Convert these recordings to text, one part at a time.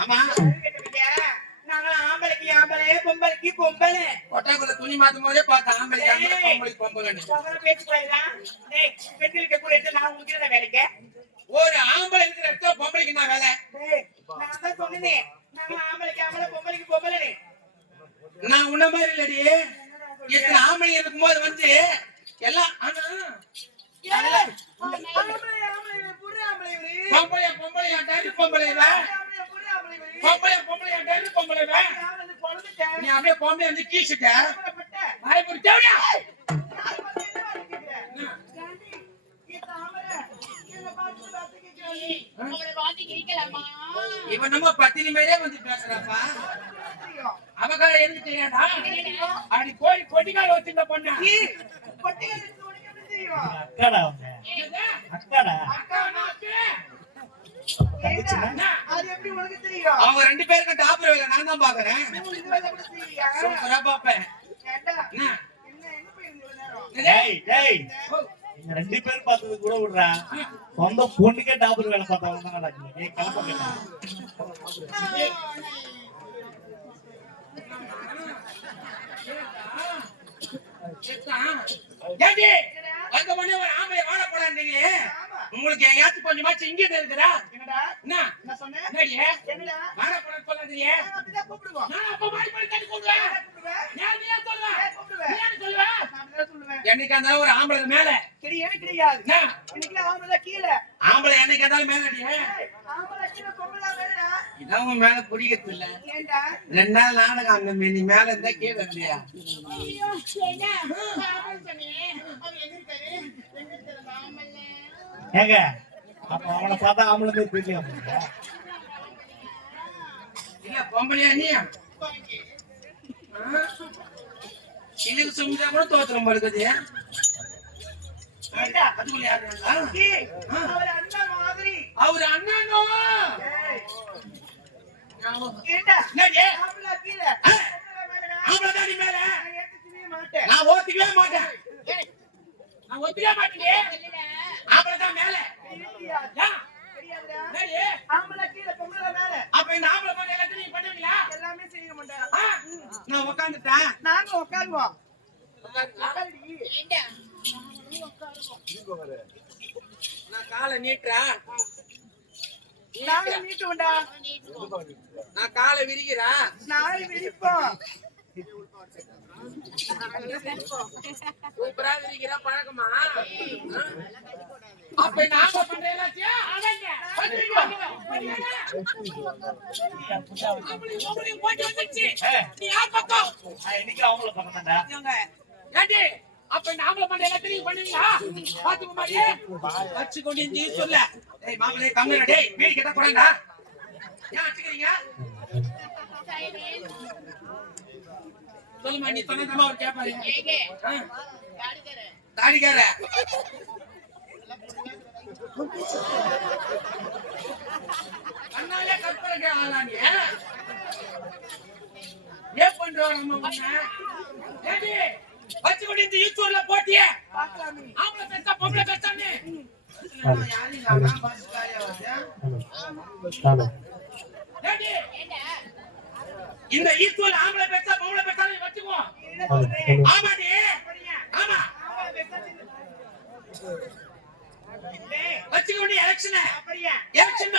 ஆமா ஆம்பளைக்கு ஆம்பளை, பொம்பளைக்கு பொம்பளை. கொட்டாக்குள்ள துணி மாத்தும் போதே ஆம்பளைக்கு ஆம்பளை பொம்பளைக்கு பொம்பளைன்னு அவரை பேசக்கூடாதுடா. டேய், பெண்களுக்கு கூட எடுத்து நான் உங்களுக்கு வேலைக்கு? ஒரு ஆம்பளை இருக்கிற இடத்துல பொம்பளைக்கு என்ன வேலை நான் தான் சொன்னேனே, நாங்களாம் ஆம்பளைக்கு ஆம்பளை, பொம்பளைக்கு பொம்பளைன்னு. நான் உன்ன மாதிரி இல்லடி இத்தனை ஆம்பளை இருக்கும் போது வந்து எல்லாம் ஆனா பொம்பளைய பொம்பளைய டைரி பொம்பளைய ஆம்பளை, புரு ஆம்பளை இவரு. பொம்பளைய பொம்பளைய டைரி பொம்பளைய நான் வந்து பொழந்துட்டேன். நீ அப்படியே பொம்பளை வந்து ஆம்பளைப்பட்டேன். வாய்ப்பு தேவையா இவன் நம்ம பத்தினி மாதிரியே வந்து பேசுறாப்பா தெரியும். அவகால எனக்கு தெரியாதா அப்படி போய் பொட்டிக்கால வச்சிருந்த பொண்ணு? அக்காடா அக்காடா அவங்க ரெண்டு பேருக்கும் டாப்பர் வேலை நான் தான் பாக்குறேன்? சூப்பரா பாப்பேன் ரெண்டு பேர் பார்த்தது கூட விடுறா. சொந்த பொண்ணுக்கே டாபர் வேலை பார்த்தவங்க தான் நடக்குது. கிளம்ப உங்களுக்கு எங்கேயாச்சும் கொஞ்சமாச்சும் இங்கே இருக்குதா? என்னடா, என்ன? என்ன சொன்ன? என்னடி? சொல்லாதீங்க அப்படிதான் கூப்பிடுவோம். நான் அப்ப மாறி மாறி தட்டி கூடுவேன் என்ன கூப்பிடுவேன்? நீ? நீ நான் சொல்லுவேன். என்னைக்கு ஒரு ஆம்பளை மேல. கிடையவே கிடையாது. இன்னைக்கெல்லாம் ஆம்பளை கீழே. ஆம்பளை என்னைக்கு இருந்தாலும் மேல ஆம்பளை கீழே, பொம்பளை மேலடா. இதான் உன் மேல பிடிக்கிறது இல்ல ஏண்டா? ரெண்டு நாள் நாடகம் நீ மேல இருந்தா கீழே இல்லையா ஐயோ என்ன பாவம் சொன்னேன் அவன் எங்க இருக்காரு எங்க இருக்காரு மாமல்ல ஏங்க அப்ப அவனை பார்த்தா ஆம்பளை பேர் தெரியல இல்ல பொம்பளையா நீ? இதுக்கு சும்மா கூட தோத்திரம் படுக்குது அவர் அண்ணன் நான் திணிய மாட்டேன். நான் ஒத்துக்கவே மாட்டேன். நான் உட்காந்துட்டேன் நாங்க உட்காருவோம் நான் காலை நீட்டுறேன். நாங்க நீட்டுவோம்டா. நான் காலை விரிக்கிறேன். நாங்க விரிப்போம். சூப்பரா விரிக்கிறேன் பழக்கமா? அப்ப ஆம்பளை பண்ற எல்லாத்தையும். நீ? அப்ப ஆம்பளை பண்ற எல்லாத்தையும் நீங்க பண்ணுவீங்களா? பாத்துக்க? வச்சு கொண்டு இது சொல்ல. ஏய், மாப்பிள்ளை, கம்முனு இரு. டேய், பீடி கேட்டா போடாண்டா. ஏன் வச்சுக்கிறீங்க? சொல்லுமா, நீ சொன்னதுமா ஆ, யாருக்காரு தாடிக்கார கண்ணாலே கற்பனை ஆளாங்க ஏன் பண்றோம் நம்ம? ஏண்டி? வச்சுக்கொண்டு இந்த போட்டியே? பார்க்கலாமே ஆம்பளை பெத்தா பொம்பளை ஏண்டி? இந்த ஈக்குவல் ஆம்பளை பெத்தா பொம்பளை பெத்தான்னு வச்சுக்கோ. என்ன சொல்றேன் ஆமாடி. ஆமா ஆமா, பெத்தா சின்ன- டேய், வச்சுக்க வேண்டிய எலெக்ஷன் அப்படியா? எலெக்ஷன். சின்ன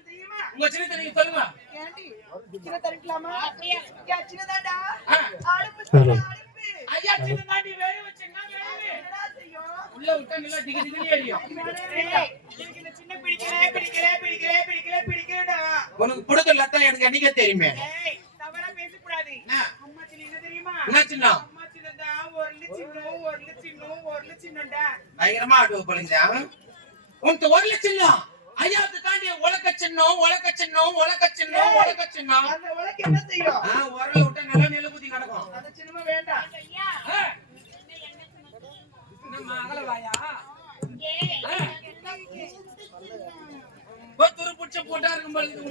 தெரியுமா? உங்க சின்ன நீங்க சொல்லுங்க ஏண்டி, சின்ன தரக்கலாமா? ஏன் சின்னதாண்டா? ஆ. அடுப்பு சின்ன அடுப்பு. ஐயா வேலை வச்சுன்னா வேலை? உள்ள விட்டா நல்லா டிகி டிகி எரியும் டேய், எனக்கு இந்த சின்ன பிடிக்கல, பிடிக்கல, பிடிக்கல, பிடிக்கல, பிடிக்கலடா. உனக்கு பிடிக்கல தான் எனக்கு என்னைக்கே தெரியுமே டேய், தவறா பேசக்கூடாது. என்ன? அம்மா சின்ன என்ன தெரியுமா? என்ன சின்ன ஒருளு சின்னம், ஒருளு சின்னம், ஒருளு சின்னம்டா. பயங்கரமா ஆட்டு போலீங்க உனக்கு ஒரு லட்சம் ஐயாவுக்கு தாண்டி உலக சின்னம் உலக சின்னம் உலக சின்னம் உலக சின்னம் அந்த உலக்கு என்ன செய்யும்? உரல விட்டா நல்லா குத்தி கிடக்கும் அந்த சின்னமும் வேண்டாம். என்னம்மா, அகலவாயா? புடிச்ச போட்டா இருக்கும் உனக்கு.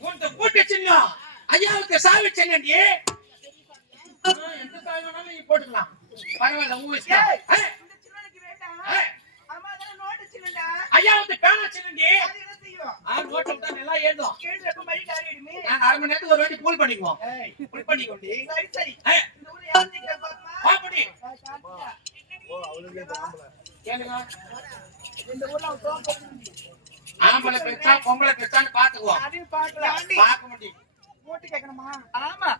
உனக்கு கூட்டு சின்னம் ஐயாவுக்கு சாவி சின்னண்டி ஆ. அம்மா தானே நோட்டு சின்னம்டா. ஐயாவுக்கு பேனா சின்னண்டி அது என்ன செய்யும்? ஆ, நோட்டு விட்டா நல்லா ஏதும் அரை மணி நேரத்துக்கு ஒரு வாட்டி கூல் பண்ணிக்குவோம் கூல் பண்ணிக்கோண்டி சரி, சரி. ஆ, இந்த ஊர்ல யார் நிக்கிறா பாப்பா? வா படி ஆ, காட்டுடா. கேளுங்க இந்த ஊர்ல அவன் தோப்பு போட்டுருந்தி. ஆம்பளை பெற்றா பொம்பளை பெற்றான்னு பாத்துக்குவோம். பார்க்க முடியும் ஓட்டு கேட்கணுமா? ஆமா.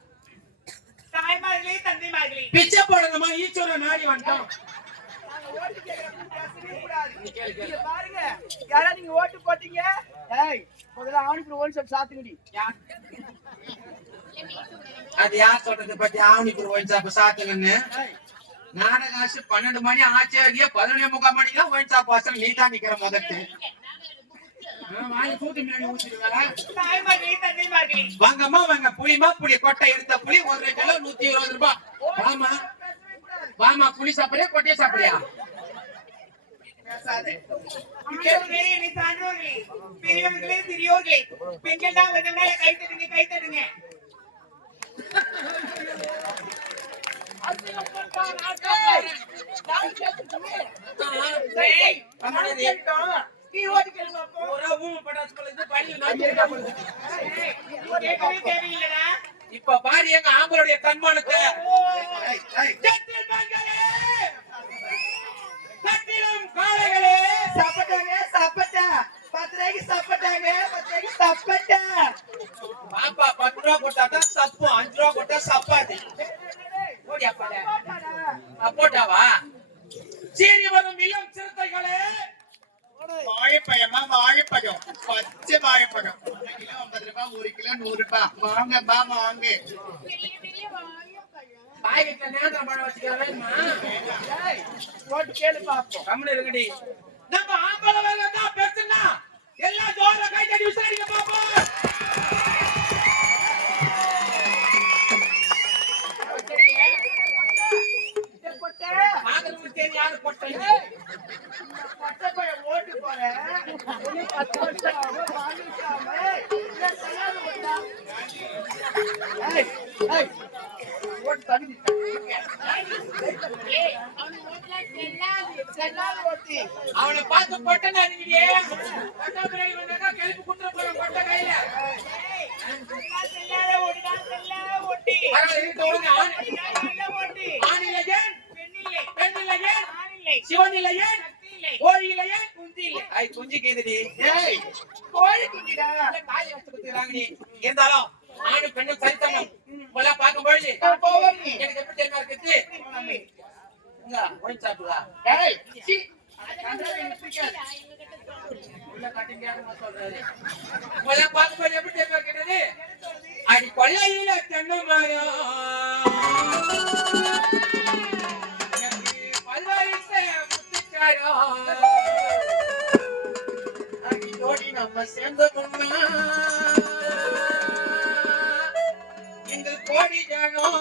தாய்மார்களே, தந்தைமார்களே. பிச்சை போடுங்கம்மா ஈச்சோட நாடி வந்துட்டோம். பாருங்க. யாரா நீங்க ஓட்டு போட்டீங்க? ஏய் முதல்ல ஆணுக்கு ஓன் ஷாப் சாத்துங்கடி அது யார் சொல்றது? பத்தி ஆவணிக்கு ஒயின் ஷாப் சாத்துங்கன்னு. நாடக ஆசு பன்னெண்டு மணி ஆச்சாரிய பதினொன்னே முக்கால் மணிக்கு தான் ஒயின் ஷாப் வாசல் நீ தான் நிக்கிற முதட்டு வாங்கி தூக்கி முன்னாடி ஊத்திடுவேல தாய்மார்களே தந்தைமார்களே வாங்கம்மா வாங்க புளிமா புளி கொட்டை எடுத்த புளி ஒரு கிலோ நூத்தி இருபது ரூபாய் வாமா வாமா புளி சாப்பிடுறியா கொட்டையை பேசாதே. ஆண்டவர்களே நீ சான்றோர்களே பெரியவர்களே சிறியோர்களே. பெண்கள் தான் வந்தவங்கள கை தட்டுங்க கை ஏய், இப்ப பாரு எங்க ஆம்பளுடைய தன்மானத்தை காளைகளே! சாப்பிட்டாங்க சாப்பிட்டா. பத்து ரூபாய்க்கு சாப்பிட்டாங்க பத்து ரூபாய்க்கு சாப்பிட்டா. பாப்பா பத்து ரூபா போட்டாதான் சப்பு அஞ்சு ரூபா போட்டா சப்பாது போட்டாவா? சீறி வரும் இளம் சிறுத்தைகளே! வாழைப்பழமா? வாழைப்பழம். பச்சை வாழைப்பழம். கிலோ ஐம்பது ரூபாய் ஒரு கிலோ நூறு ரூபாய் வாங்கப்பா வாங்க. நேந்திரம் பழம் கேளு பாப்போம். கம்முனு இருக்கடி நம்ம ஆம்பளை வேலை தான் பேசுனா எல்லா ஜோர கை தட்டி விசாரிக்க பாப்போம் இந்த கொட்டை, ஆதரவு தேடி யாரு போட்டீங்க இந்த கொட்டை பையன் ஓட்டு போறேன். ஒண்ணு பத்து வருஷம் ஆகும், வாங்கிக்காம, இல்ல செய்யாத ஓட்டா. ஏய், ஏய், ஓட்டு தகுதி. செல்லாத ஓட்டு. அவனை பார்த்து பொட்டன்னு அறிஞ்சிடியே பொட்டை பிள்ளைங்க வந்தாக்கா பொட்டை கையில. சிவன் இல்லையேன் கோழி இல்லையேன் குஞ்சு இல்லை. ஐ குஞ்சு கேதுடி ஏய், கோழி குஞ்சுடா. காய வச்சு இருந்தாலும் ஆணு பெண்ணு பார்க்கும் பொழுது. எனக்கு எப்படி தெரியுமா இருக்குது. இங்க ஒயின் சாப்பிடுவா ஏய், சீ. கண்டாவே எனக்கு பிடிக்காது. உள்ள கட்டிங்க சொல்றாரு இப்பெல்லாம் பார்க்கும்போது எப்படி தெரியுமா இருக்குது அடி கொள்ளையில தென்னை மரம் எனக்கு பல்வரிசை முத்துச்சாரம். அடியோடி நம்ம சேர்ந்தோம்னா இங்கு கோடி ஜனம்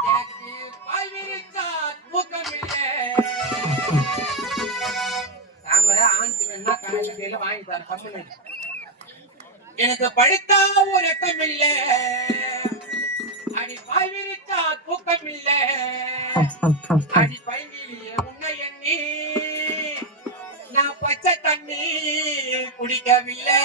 எனக்கு படித்தா உறக்கமில்லை அடி பாய்விரித்தா தூக்கம் இல்ல அடி பைங்கிலியே உன்னை எண்ணி நான் பச்சை தண்ணி குடிக்கவில்லை.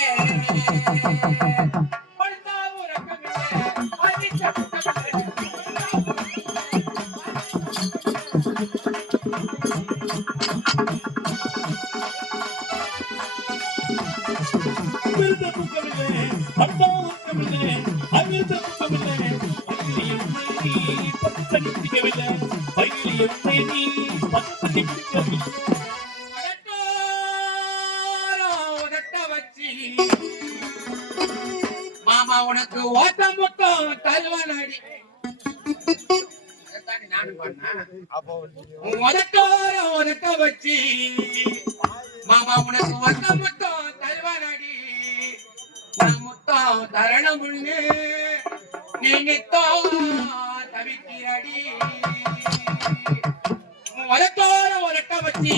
பையிலிய நீ பத்தடி பிடிக்கவில்லை, நீ பத்தடி பிடிக்கவில்லை. வச்சு, மாமா உனக்கு ஓட்ட முட்டம் வச்சு மாமா உனக்கு நான் தரணம் நீ தவிக்கிறடி. ஒரத்தோர ஒரட்ட வச்சு